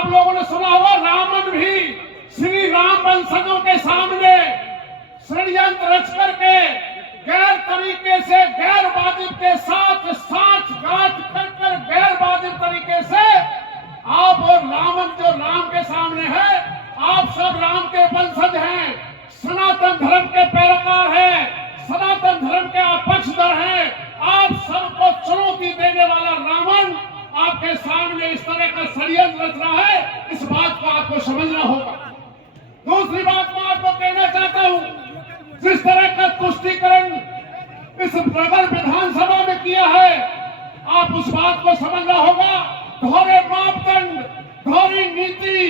आप लोगों ने सुना होगा रावण भी श्री राम वंशजों के सामने षड्यंत्र रच करके गैर तरीके से गैर वाजिब के साथ साथ गांठ कर गैर वाजिब तरीके से आप और रावण जो राम के सामने है, आप सब राम के वंशज हैं, सनातन धर्म के पैरोकार हैं, सनातन धर्म के पक्षधर हैं। आप सबको चुनौती देने वाला रावण आपके सामने इस तरह का षड्यंत्र रच रहा है। इस बात को आपको समझना होगा। दूसरी बात मैं आपको कहना चाहता हूं, जिस तरह का तुष्टीकरण इस नगर विधानसभा में किया है, आप उस बात को समझना होगा। दोहरे मापदंड, दोहरी नीति,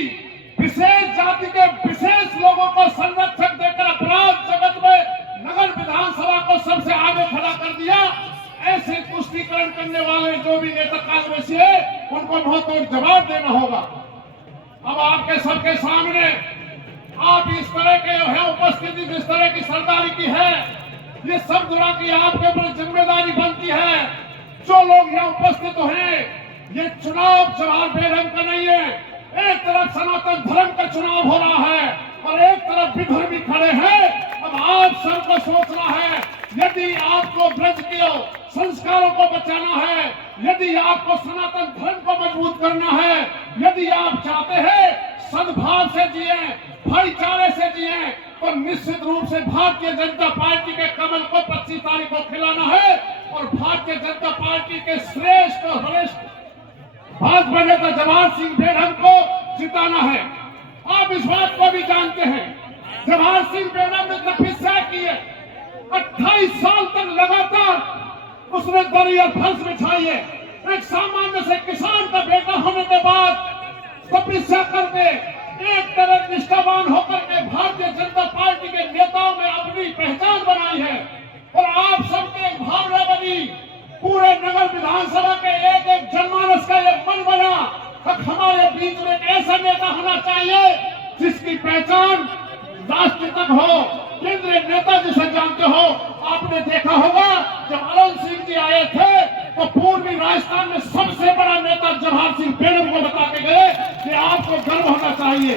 विशेष जाति के विशेष लोगों को संरक्षण देकर अपराध जगत में नगर विधानसभा को सबसे आगे खड़ा कर दिया। ऐसे तुष्टीकरण करने वाले जो भी नेता कांग्रेसी है, उनको मुंहतोड़ जवाब देना होगा। अब आपके सबके सामने आप इस तरह के है उपस्थिति, जिस तरह की सरदारी की है, ये सब तरह की आपके ऊपर जिम्मेदारी बनती है। जो लोग यहाँ उपस्थित हैं, ये चुनाव जवाहर बेरंग का नहीं है। एक तरफ सनातन धर्म का चुनाव हो रहा है और एक तरफ विधर्मी खड़े हैं। अब आप सबको सोचना है, यदि आपको ब्रज के संस्कारों को बचाना है, यदि आपको सनातन धर्म को मजबूत करना है, यदि आप चाहते हैं सद्भाव से जिए, भाईचारे से जिए, तो निश्चित रूप से भारतीय जनता पार्टी के कमल को 25 तारीख को खिलाना है और भारतीय जनता पार्टी के श्रेष्ठ वरिष्ठ भाजपा नेता जवाहर सिंह बेरंग को जिताना है। आप इस बात को भी जानते हैं, जवाहर सिंह बेरंग ने तपस्या की है, 28 साल तक लगातार उसने दरी और फर्श बिछाई है। एक सामान्य से किसान का बेटा होने के बाद तपस्या करके एक तरह निष्ठावान होकर के भारतीय जनता पार्टी के नेताओं में अपनी पहचान बनाई है और आप सबके एक भावना बनी। पूरे नगर विधानसभा के एक एक जनमानस का ये मन बना कि हमारे बीच में एक ऐसा नेता होना चाहिए जिसकी पहचान राष्ट्र तक हो, केंद्रीय नेता जिसे जानते हो। आपने देखा होगा जब अरुण सिंह जी आए थे तो पूर्वी राजस्थान में सबसे बड़ा नेता जवाहर सिंह बेरंग को बता के गए कि आपको गर्व होना चाहिए।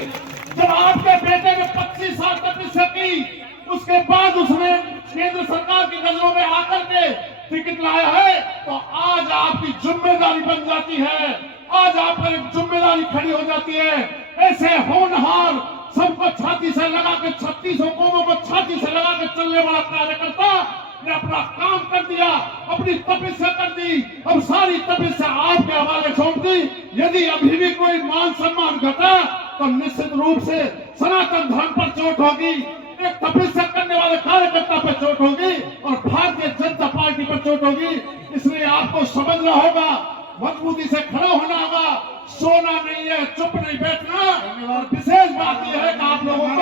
जब आपके बेटे ने 25 साल तपस्या की, उसके बाद उसने केंद्र सरकार की नजरों में आकर के टिकट लाया है, तो आज आपकी जिम्मेदारी बन जाती है, आज आप पर एक जिम्मेदारी खड़ी हो जाती है। ऐसे होनहार सबको छाती से लगा के 36 हुकूमों को छाती से लगा के चलने वाला कार्यकर्ता ने अपना काम कर दिया, अपनी तपस्या कर दी, अब सारी तपस्या आपके हवाले सौंप दी। यदि अभी भी कोई मान सम्मान घटा तो निश्चित रूप से सनातन धर्म पर चोट होगी, एक तपस्या करने वाले कार्यकर्ता पर चोट होगी और भारतीय जनता पार्टी पर चोट होगी। इसलिए आपको समझना होगा, मजबूती से खड़ा होना होगा, सोना नहीं है, चुप नहीं बैठना। और विशेष बात यह है कि आप लोगों को